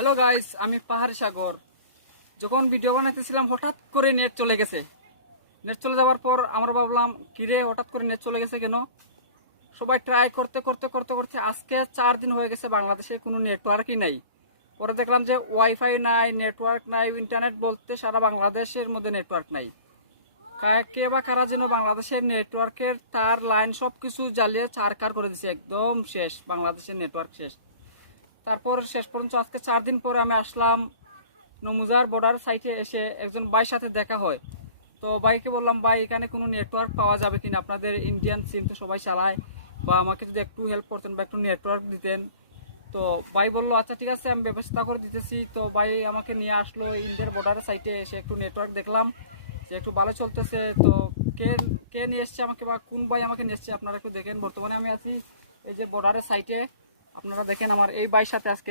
Hello guys, আমি পাহাড় সাগর। যখন ভিডিও বানাইতেছিলাম হঠাৎ করে নেট চলে গেছে। নেট চলে যাওয়ার পর আমরা ভাবলাম কিরে হঠাৎ করে নেট চলে গেছে কেন। সবাই ট্রাই করতে করতে করতে করতে আজকে 4 দিন হয়ে গেছে বাংলাদেশে কোনো নেটওয়ার্কই নাই। পরে দেখলাম যে ওয়াইফাই নাই, নেটওয়ার্ক নাই, ইন্টারনেট বলতে সারা বাংলাদেশের মধ্যে নেটওয়ার্ক নাই। কে বা কারা যেন বাংলাদেশের নেটওয়ার্কের তার লাইন সবকিছু জ্বালিয়ে ছারখার করে দিছে, একদম শেষ, বাংলাদেশের নেটওয়ার্ক শেষ। তারপর শেষ পর্যন্ত আজকে 4 দিন পরে আমি আসলাম নমুজার বর্ডার সাইটে। এসে একজন ভাইয়ের সাথে দেখা হয়। তো ভাইকে বললাম, ভাই এখানে কোনো নেটওয়ার্ক পাওয়া যাবে কিনা, আপনাদের ইন্ডিয়ান সিম তো সবাই চালায়, বা আমাকে যদি একটু হেল্প করতেন বা একটু নেটওয়ার্ক দিতেন। তো ভাই বললো আচ্ছা ঠিক আছে, আমি ব্যবস্থা করে দিতেছি। তো ভাই আমাকে নিয়ে আসলো ইন্ডিয়ার বর্ডারের সাইটে। এসে একটু নেটওয়ার্ক দেখলাম যে একটু ভালো চলতেছে। তো কে কে নিয়ে এসছে আমাকে, বা কোন ভাই আমাকে নিয়ে এসছে আপনারা একটু দেখেন। বর্তমানে আমি আছি এই যে বর্ডারের সাইটে। আপনারা দেখেন আমার এই ভাইয়ের সাথে আজকে